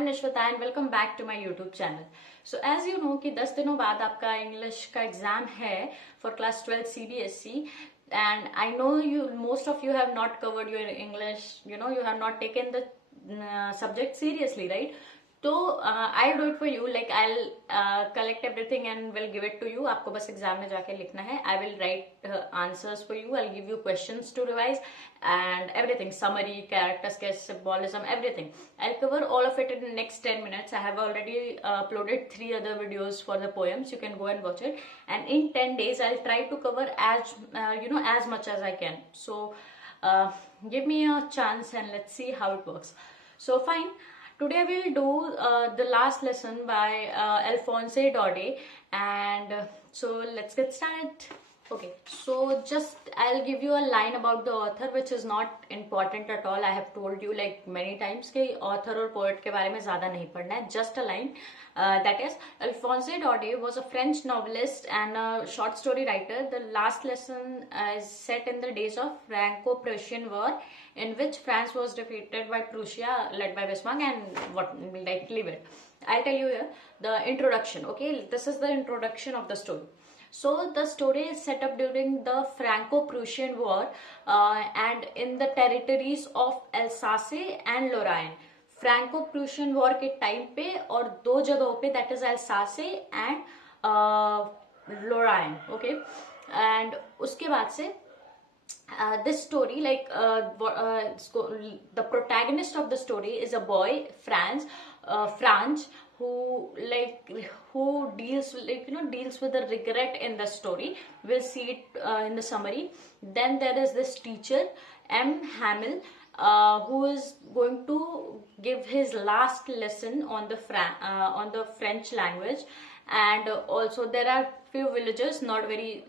I'm Nishwata and welcome back to my YouTube channel. So as you know कि 10 दिनों बाद आपका English का एग्जाम है for class 12 CBSE and I know you most of you have not covered your English, you have not taken the subject seriously, right? तो I'll do it for you, like I'll collect everything and will give it to you. आपको बस exam में जाके लिखना है. I will write answers for you. I'll give you questions to revise and everything, summary, character sketch, symbolism, everything. I'll cover all of it in the next 10 minutes. I have already uploaded 3 other videos for the poems. You can go and watch it. And in 10 days, I'll try to cover as much as I can. So give me a chance and let's see how it works. So fine. Today we'll do the last lesson by Alphonse Daudet, and so let's get started. Okay, so just I'll give you a line about the author which is not important at all. I have told you like many times कि author और poet के बारे में ज़्यादा नहीं पढ़ना है. Just a line. That is, Alphonse Daudet was a French novelist and a short story writer. The last lesson is set in the days of Franco-Prussian War, in which France was defeated by Prussia, led by Bismarck, and leave it. I'll tell you here the introduction. Okay, this is the introduction of the story. So the story is set up during the Franco-Prussian War and in the territories of Alsace and Lorraine. Franco Prussian war के time पे और 2 जगहों पे, that is Alsace and Lorraine. Okay, and उसके बाद से this story, like the protagonist of the story is a boy, Franz, who deals with the regret in the story. We'll see it in the summary. Then there is this teacher, M. Hamel, who is going to give his last lesson on the French language, and also there are few villagers, not very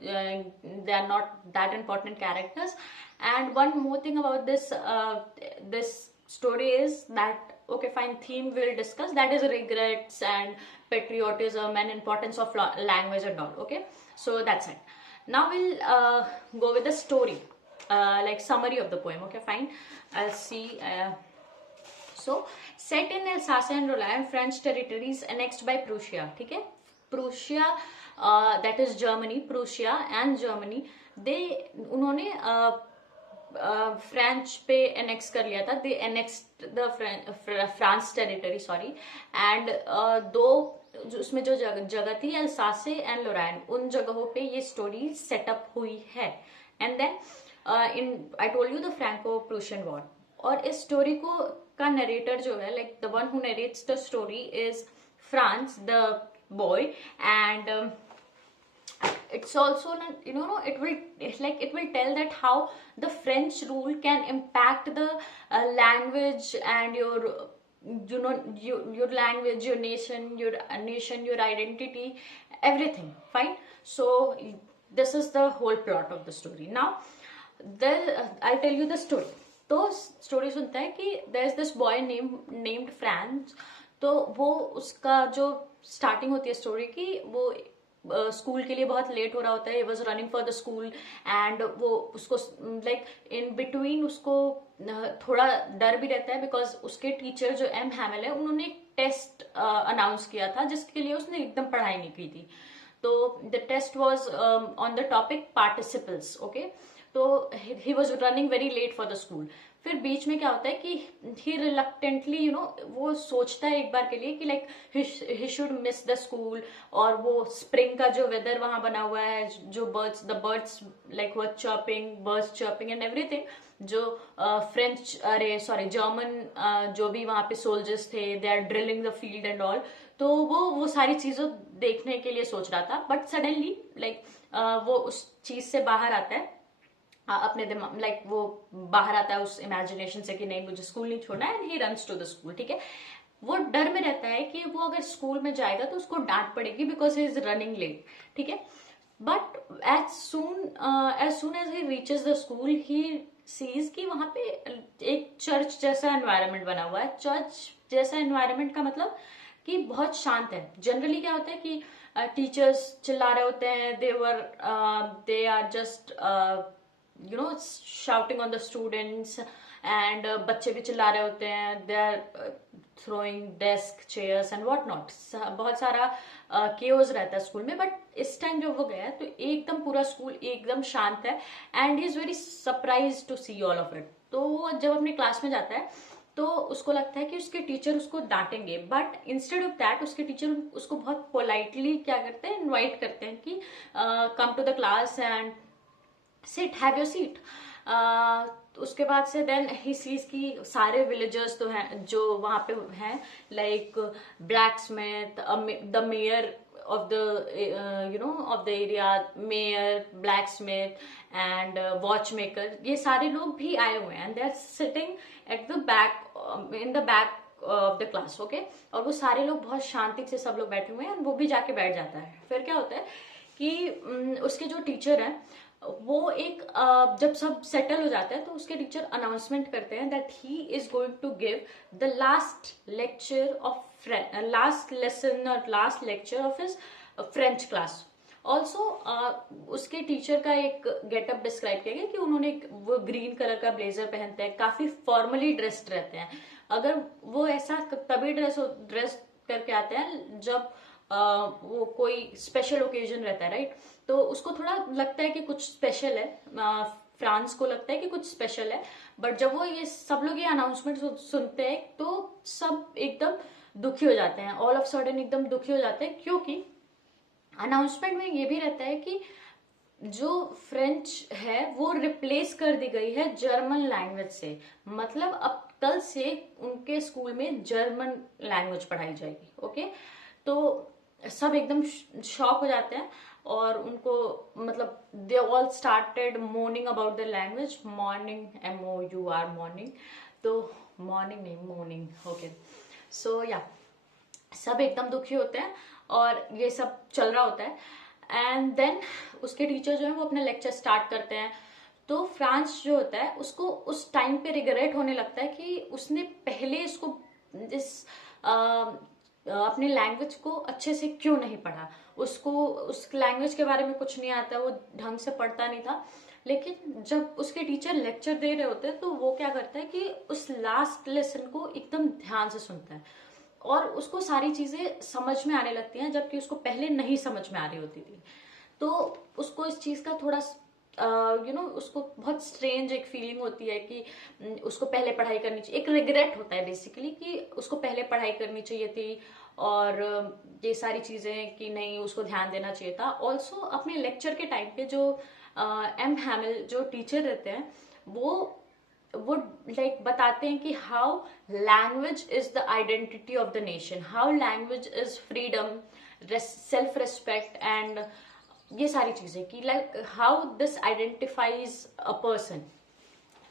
they are not that important characters. And one more thing about this story is that, okay fine, theme we'll discuss, that is regrets and patriotism and importance of language and all. Okay, so that's it. Now we'll go with the story, like summary of the poem. Okay fine, I'll see. So set in Alsace and Lorraine, French territories annexed by Prussia. ठीक है, Prussia, that is Germany, Prussia and Germany, उन्होंने French पे annex कर लिया था. दे annexed the France territory, sorry. And उसमें जो जगह थी अल्सासे एंड लोराइन, उन जगहों पे ये स्टोरी सेटअप हुई है. And then I told you the Franco Prussian war. और इस स्टोरी का नरेटर जो है, like the one who narrates the story is Franz, the boy. And it's also, it will tell that how the French rule can impact the language and your language, your nation, your identity, everything. Fine. So this is the whole plot of the story. Now I'll tell you the story. तो story सुनता है कि there is this boy named Franz. तो वो, उसका जो starting होती है स्टोरी की, वो स्कूल के लिए बहुत लेट हो रहा होता है. ही was running for the school and वो उसको लाइक इन बिटवीन उसको थोड़ा डर भी रहता है, बिकॉज उसके टीचर जो एम हैमल है, उन्होंने एक टेस्ट अनाउंस किया था जिसके लिए उसने एकदम पढ़ाई नहीं की थी. तो the test was on the topic participles. Okay, तो he was running very late for the school. फिर बीच में क्या होता है कि ही रिलक्टेंटली वो सोचता है एक बार के लिए कि like he should miss the school. और वो स्प्रिंग का जो वेदर वहां बना हुआ है, जो द बर्ड्स लाइक वो chirping, birds chirping and everything, जो जर्मन जो भी वहां पे सोल्जर्स थे, they are drilling the field and all. तो वो सारी चीजों देखने के लिए सोच रहा था. बट सडनली लाइक वो उस चीज से बाहर आता है, अपने दिमाग, लाइक वो बाहर आता है उस इमेजिनेशन से कि नहीं, मुझे स्कूल नहीं छोड़ना है. And he runs to the school. ठीक है, वो डर में रहता है कि वो अगर स्कूल में जाएगा तो उसको डांट पड़ेगी because he is running late. ठीक है, but as soon as he reaches the school, he sees कि वहां पे एक चर्च जैसा एनवायरनमेंट बना हुआ है. चर्च जैसा एनवायरनमेंट का मतलब कि बहुत शांत है. जनरली क्या होता है कि टीचर्स चिल्ला रहे होते हैं, they are just shouting on the students, and बच्चे भी चिल्ला रहे होते हैं, they are throwing desk chairs and what not, बहुत सारा केओस रहता है स्कूल में। बट इस टाइम जब वो गया है तो एकदम पूरा स्कूल एकदम शांत है and he is very surprise to see all of it. तो वो जब अपने क्लास में जाता है तो उसको लगता है कि उसके टीचर उसको डांटेंगे, बट इंस्टेड ऑफ दैट उसके टीचर उसको बहुत पोलाइटली क्या करते हैं, इनवाइट करते हैं कि come to the class and sit, have your seat. उसके बाद से देन ही सीज की सारे विलेजर्स तो हैं जो वहां पे हैं, like black Smith, the mayor of the of the area, mayor, blacksmith and watchmaker, ये सारे लोग भी आए हुए हैं, they are sitting at the back, in the back of the class, okay। और वो सारे लोग बहुत शांति से सब लोग बैठे हुए हैं, वो भी जाके बैठ जाता है। फिर क्या होता है कि उसके जो टीचर हैं वो एक जब सब सेटल हो जाता है तो उसके टीचर अनाउंसमेंट करते हैं that he is going to give the last lecture of last lesson और last lecture of his French class. Also उसके टीचर का एक गेटअप डिस्क्राइब किया गया कि उन्होंने वो ग्रीन कलर का ब्लेजर पहनते हैं, काफी फॉर्मली ड्रेस्ड रहते हैं। अगर वो ऐसा तभी ड्रेस करके आते हैं जब वो कोई स्पेशल ओकेजन रहता है, राइट। तो उसको थोड़ा लगता है कि कुछ स्पेशल है, फ्रांस को लगता है कि कुछ स्पेशल है। बट जब वो ये सब लोग ये अनाउंसमेंट सुनते हैं तो सब एकदम दुखी हो जाते हैं, ऑल ऑफ सडन एकदम दुखी हो जाते हैं, क्योंकि अनाउंसमेंट में ये भी रहता है कि जो फ्रेंच है वो रिप्लेस कर दी गई है जर्मन लैंग्वेज से। मतलब अब कल से उनके स्कूल में जर्मन लैंग्वेज पढ़ाई जाएगी, ओके। तो सब एकदम शॉक हो जाते हैं और उनको मतलब they all started morning about the language, morning, MOUR morning, तो मॉर्निंग नहीं मॉर्निंग, ओके। सो या सब एकदम दुखी होते हैं और ये सब चल रहा होता है। एंड देन उसके टीचर जो है वो अपना लेक्चर स्टार्ट करते हैं। तो फ्रांस जो होता है उसको उस टाइम पे रिग्रेट होने लगता है कि उसने पहले इसको इस अपने लैंग्वेज को अच्छे से क्यों नहीं पढ़ा। उसको उस लैंग्वेज के बारे में कुछ नहीं आता, वो ढंग से पढ़ता नहीं था। लेकिन जब उसके टीचर लेक्चर दे रहे होते हैं तो वो क्या करता है कि उस लास्ट लेसन को एकदम ध्यान से सुनता है और उसको सारी चीजें समझ में आने लगती हैं, जबकि उसको पहले नहीं समझ में आ रही होती थी। तो उसको इस चीज का थोड़ा उसको बहुत स्ट्रेंज एक फीलिंग होती है कि उसको पहले पढ़ाई करनी चाहिए, एक रिग्रेट होता है बेसिकली कि उसको पहले पढ़ाई करनी चाहिए थी और ये सारी चीजें कि नहीं उसको ध्यान देना चाहिए था। ऑल्सो अपने लेक्चर के टाइम पे जो M. Hamel जो टीचर रहते हैं वो लाइक बताते हैं कि how language is the identity of the nation, how language is freedom, self respect and ये सारी चीजें कि like how this identifies a person.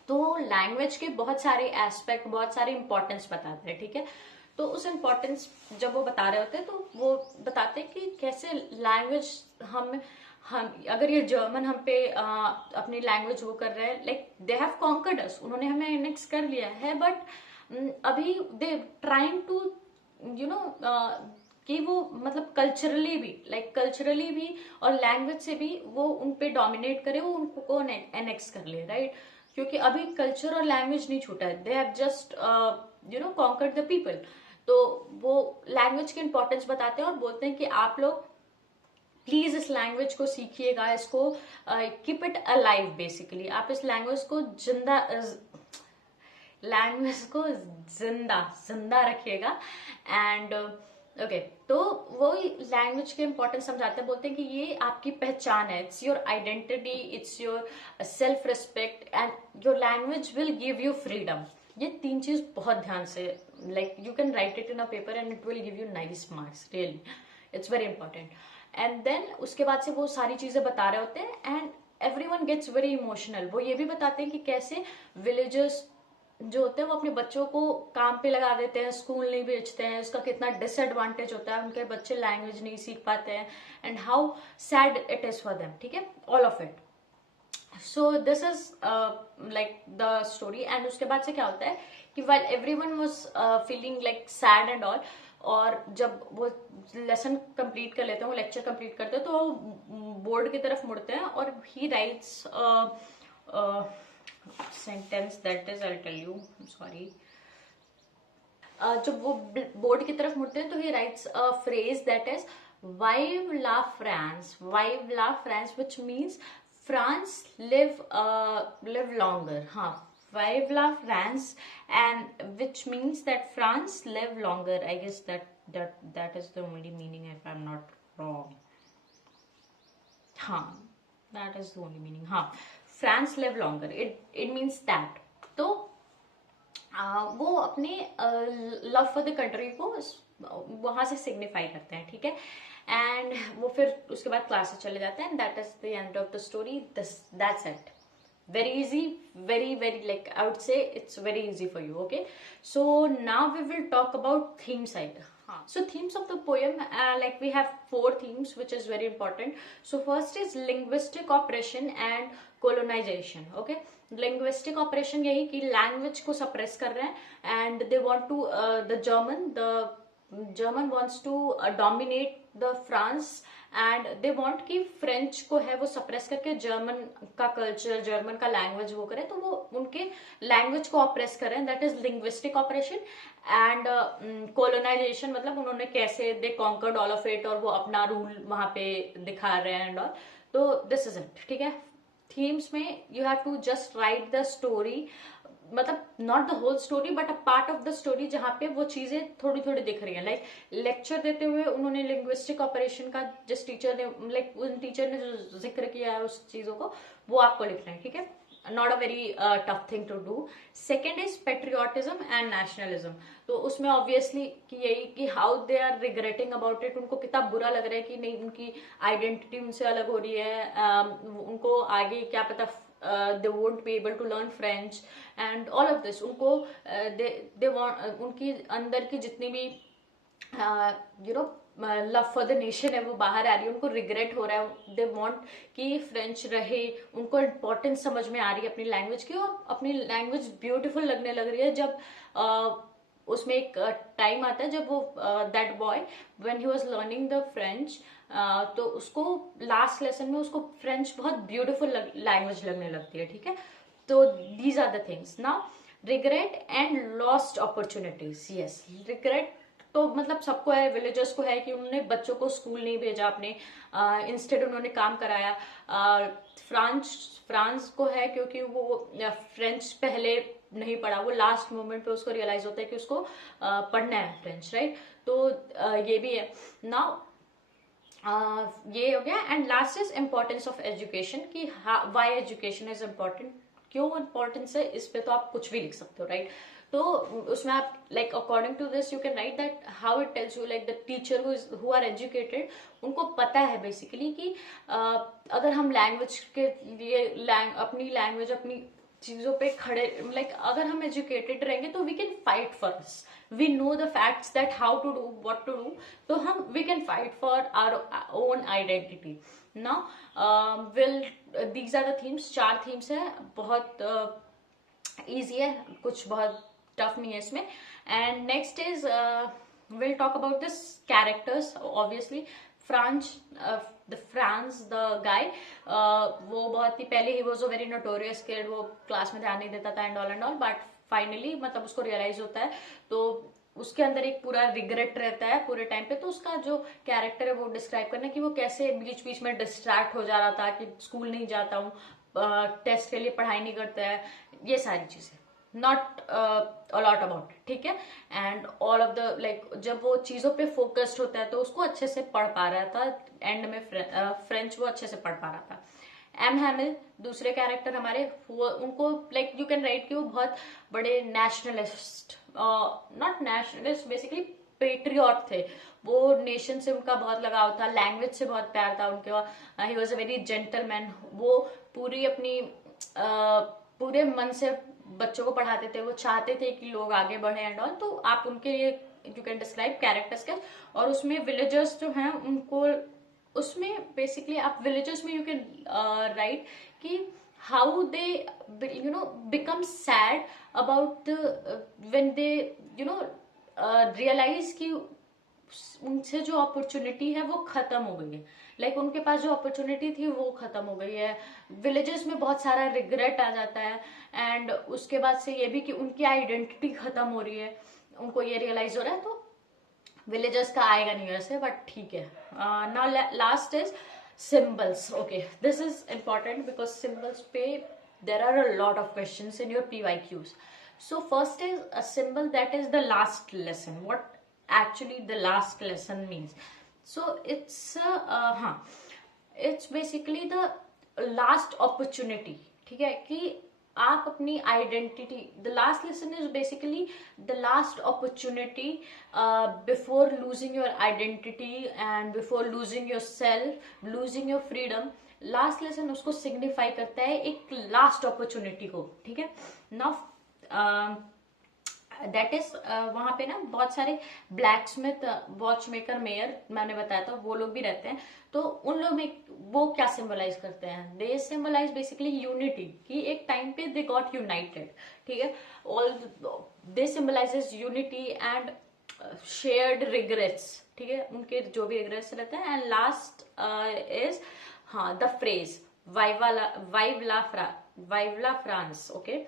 तो लैंग्वेज के बहुत सारे एस्पेक्ट, बहुत सारे इंपॉर्टेंस बताते हैं, ठीक है। तो उस इम्पोर्टेंस जब वो बता रहे होते हैं तो वो बताते हैं कि कैसे लैंग्वेज हम अगर ये जर्मन हम पे अपनी लैंग्वेज वो कर रहे हैं, लाइक दे हैव कॉन्कर्ड अस, उन्होंने हमें एनेक्स कर लिया है, बट अभी दे ट्राइंग टू कि वो मतलब कल्चरली भी कल्चरली भी और लैंग्वेज से भी वो उन पे डोमिनेट करे, वो उनको एनेक्स कर ले, राइट। क्योंकि अभी कल्चर और लैंग्वेज नहीं छूटा है, they have just conquered the people. तो वो लैंग्वेज की इंपॉर्टेंस बताते हैं और बोलते हैं कि आप लोग प्लीज इस लैंग्वेज को सीखिएगा, इसको कीप इट अलाइव। बेसिकली आप इस लैंग्वेज को जिंदा रखिएगा एंड ओके। तो वो लैंग्वेज के इंपॉर्टेंस समझाते हैं, बोलते हैं कि ये आपकी पहचान है, it's your identity, it's your self respect and your language will give you freedom. ये तीन चीज बहुत ध्यान से like you can write it in a paper and it will give you nice marks, really it's very important. And then उसके बाद से वो सारी चीजें बता रहे होते हैं and everyone gets very emotional. वो ये भी बताते हैं कि कैसे विलेजर्स जो होते हैं वो अपने बच्चों को काम पे लगा देते हैं, स्कूल नहीं भेजते हैं, उसका कितना डिसएडवांटेज होता है, उनके बच्चे लैंग्वेज नहीं सीख पाते हैं and how sad it is for them, ठीक है, all of it. So this is like the story. And उसके बाद से क्या होता है कि while everyone was feeling like sad and all, और जब वो लेसन कंप्लीट कर लेते हैं, वो लेक्चर कंप्लीट करते हैं, तो वो बोर्ड की तरफ मुड़ते हैं और he writes sentence that is, I tell you, sorry. जब वो बोर्ड की तरफ मुड़ते हैं तो he writes a phrase that is vive la France, vive la France, which means France live longer. हाँ, vive la France, and which means that France live longer. I guess that is the only meaning, if I'm not wrong. हाँ, that is the only meaning. हाँ, France live longer, it means that. तो वो अपने love for the country को वहां से signify करते हैं, ठीक है। एंड वो फिर उसके बाद क्लासेस चले जाते हैं, that is the end of the story, that's it. Very easy, very like I would say it's very easy for you. Okay, so now we will talk about theme side. So themes of the poem, like we have 4 themes which is very important. So first is linguistic oppression and colonization. Okay, linguistic oppression यही कि language को suppress कर रहे हैं and they want to the German wants to dominate the France and they want कि French को है वो सप्रेस करके जर्मन का कल्चर, जर्मन का लैंग्वेज वो करे, तो वो उनके लैंग्वेज को ऑप्रेस कर रहे हैं, that is linguistic operation. And colonisation मतलब उन्होंने कैसे they conquered all of it और वो अपना रूल वहां पे दिखा रहे हैं एंड ऑल। तो दिस इज इट, ठीक है। थीम्स में you have to just write the story, मतलब not the whole story but a part of the story जहाँ पे वो चीजें थोड़ी थोड़ी दिख रही हैं। लाइक लेक्चर देते हुए उन्होंने लिंग्विस्टिक ऑपरेशन का जिस टीचर ने, लाइक उन टीचर ने जो जिक्र किया है उस चीजों को, वो आपको लिखना है, ठीक है। Not a very tough thing to do. Second is patriotism and nationalism. तो उसमें ऑब्वियसली कि यही कि how they are regretting about it, उनको कितना बुरा लग रहा है कि नहीं उनकी आइडेंटिटी उनसे अलग हो रही है, उनको आगे क्या पता they won't be able to learn French and all of this. उनको they want उनकी अंदर की जितनी भी you know love for the nation है वो बाहर आ रही है, उनको रिग्रेट हो रहा है, दे वांट कि फ्रेंच रहे, उनको इम्पोर्टेंस समझ में आ रही है अपनी लैंग्वेज की, और अपनी लैंग्वेज ब्यूटीफुल लगने लग रही है। जब उसमें एक टाइम आता है जब वो that boy when he was learning the French, तो उसको लास्ट लेसन में उसको फ्रेंच बहुत ब्यूटीफुल लैंग्वेज लगने लगती है, ठीक है। तो these are the things. Now regret and lost opportunities. Yes, regret तो मतलब सबको है, विलेजर्स को है कि उन्होंने बच्चों को स्कूल नहीं भेजा अपने, इंस्टेड उन्होंने काम कराया। फ्रांस को है क्योंकि वो फ्रेंच पहले नहीं पढ़ा, वो लास्ट मोमेंट पे उसको रियलाइज होता है कि उसको पढ़ना है फ्रेंच, राइट। तो ये भी है। नाउ ये हो गया। And last is importance of education, कि वाई एजुकेशन इज इम्पोर्टेंट, क्यों इम्पोर्टेंस है, इस पे तो आप कुछ भी लिख सकते हो, राइट। तो उसमें आप like according to this you can write that how it tells you like the teacher who are educated, उनको पता है बेसिकली कि अगर हम लैंग्वेज के लिए अपनी लैंग्वेज अपनी चीजों पे खड़े, लाइक अगर हम एजुकेटेड रहेंगे तो we can fight for us, we know the facts that how to do what to do, तो हम we can fight for our own identity. Now will these are the themes, 4 themes है, बहुत easy है, कुछ बहुत tough नहीं है इसमें। And next is will talk about this characters. Obviously France the guy, वो बहुत ही पहले he was a very notorious kid, वो क्लास में ध्यान नहीं देता था एंड ऑल, बट फाइनली मतलब उसको रियलाइज होता है, तो उसके अंदर एक पूरा रिग्रेट रहता है पूरे टाइम पे। तो उसका जो कैरेक्टर है वो डिस्क्राइब करना कि वो कैसे बीच बीच में डिस्ट्रैक्ट हो जा रहा था, कि स्कूल नहीं जाता हूँ, टेस्ट के लिए पढ़ाई नहीं करता है, ये सारी चीजें, नॉट अलॉट अबाउट, ठीक है। And all of the like जब वो चीजों पे फोकस्ड होता है तो उसको अच्छे से पढ़ पा रहा था, एंड में फ्रेंच वो अच्छे से पढ़ पा रहा था। एम हैमिल दूसरे कैरेक्टर हमारे, वो उनको लाइक यू कैन राइट कि वो बहुत बड़े nationalist, not nationalist, basically patriot थे, वो नेशन से उनका बहुत लगाव था, लैंग्वेज से बहुत प्यार था उनके, he was a very gentleman, वो पूरी अपनी पूरे मन से बच्चों को पढ़ाते थे, वो चाहते थे कि लोग आगे बढ़े एंड ऑल। तो आप उनके ये यू कैन डिस्क्राइब कैरेक्टर्स के, और उसमें विलेजर्स जो हैं उनको, उसमें बेसिकली आप विलेजर्स में यू कैन राइट कि how they you know become sad about when they you know realise कि उनसे जो अपॉर्चुनिटी है वो खत्म हो गई है। लाइक उनके पास जो अपॉर्चुनिटी थी वो खत्म हो गई है। विलेजेस में बहुत सारा रिग्रेट आ जाता है, एंड उसके बाद से ये भी कि उनकी आइडेंटिटी खत्म हो रही है, उनको ये रियलाइज हो रहा है। तो विलेजर्स का आएगा नहीं वैसे, बट ठीक है। Now last is symbols. Okay, this is important because symbols पे there are a lot of questions in your PYQs. So first is a symbol that is the last lesson. What actually the last lesson means? So it's basically the last opportunity. ठीक है कि आप अपनी identity, the last lesson is basically the last opportunity before losing your identity and before losing your self, losing your freedom. Last lesson उसको signify करता है, एक last opportunity को। ठीक है, नाउ दैट इज वहां पे ना बहुत सारे black Smith, watch maker, mayor, मैंने बताया था वो लोग भी रहते हैं। तो उन लोग में वो क्या सिंबलाइज करते हैं? दे सिंबलाइज बेसिकली यूनिटी, कि एक टाइम पे दे गॉट यूनाइटेड। ठीक है, all they symbolises unity and shared regrets. ठीक है, उनके जो भी रिग्रेट्स रहते हैं। And last is the phrase vive la France. Okay,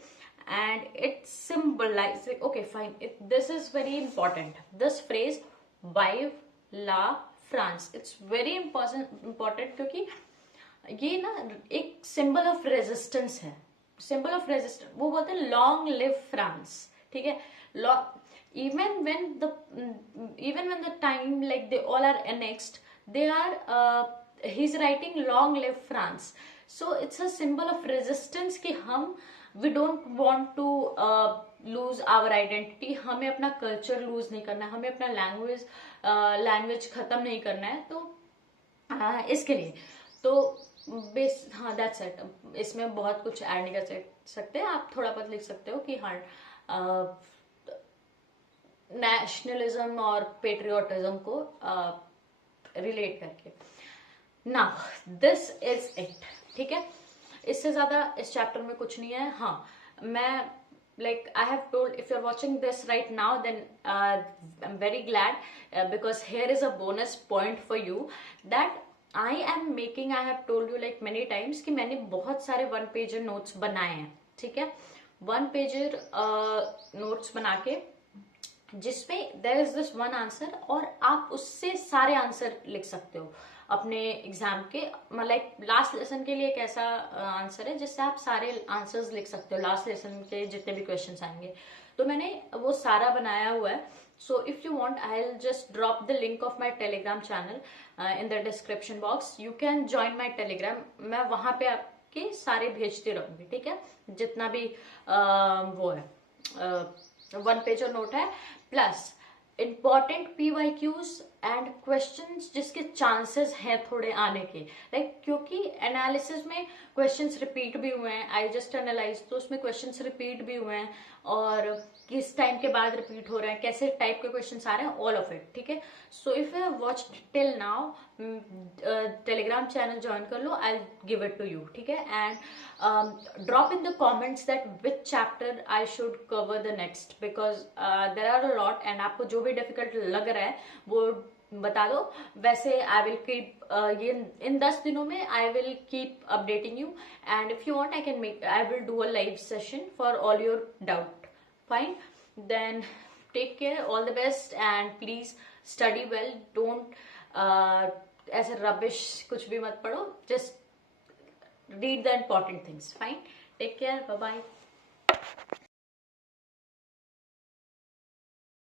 and it symbolizes, okay fine, this is very important, this phrase vive la France, it's very important क्योंकि ये ना एक सिंबल ऑफ रेजिस्टेंस है। सिंबल ऑफ रेजिस्टेंस वो बोलते हैं long live France. ठीक है, even when the time like they all are annexed, they are he's writing long live France. So it's a symbol of resistance कि हम we don't want to lose our identity, हमें अपना culture loose नहीं करना है, हमें अपना language खत्म नहीं करना है। तो इसके लिए तो दैट्स इट। इसमें बहुत कुछ ऐड नहीं कर सकते, आप थोड़ा बहुत लिख सकते हो कि नेशनलिज्म और पेट्रियोटिज्म को रिलेट करके। Now this is it. ठीक है, इससे ज्यादा इस चैप्टर में कुछ नहीं है। हाँ, मैं like I have told, if you're watching this right now, then I'm very glad because here is a bonus point for you that I am making, I have told you like many times कि मैंने बहुत सारे 1 pager notes बनाए हैं। ठीक है, 1 pager notes बना के जिसमें there is this one answer, और आप उससे सारे आंसर लिख सकते हो अपने एग्जाम के। मतलब लास्ट लेसन के लिए एक ऐसा आंसर है जिससे आप सारे आंसर्स लिख सकते हो, लास्ट लेसन के जितने भी क्वेश्चंस आएंगे। तो मैंने वो सारा बनाया हुआ है। So if you want, I will just drop the link of my Telegram channel in the description box. You can join my Telegram. मैं वहां पे आपके सारे भेजती रहूंगी। ठीक है, जितना भी वो है 1 पेजर नोट है, plus important PYQs and questions जिसके चांसेस हैं थोड़े आने के। लाइक क्योंकि एनालिसिस में क्वेश्चंस रिपीट भी हुए हैं, आई जस्ट एनालाइज, तो उसमें क्वेश्चंस रिपीट भी हुए हैं और किस टाइम के बाद रिपीट हो रहे हैं, कैसे टाइप के क्वेश्चंस आ रहे हैं, ऑल ऑफ इट। ठीक है, so if you have watched till now, Telegram channel join कर लो, I give it to you. ठीक है, and drop in the comments that which chapter I should cover the next, because there are a lot, and आपको जो भी difficult लग रहा है वो बता दो। वैसे आई विल कीप ये इन 10 दिनों में I will keep updating you, and if you want I will do a live session for all your doubt. Fine, then take care, all the best, and please study well. Don't ऐसे rubbish कुछ भी मत पढ़ो, just read the important things. Fine, take care, bye bye.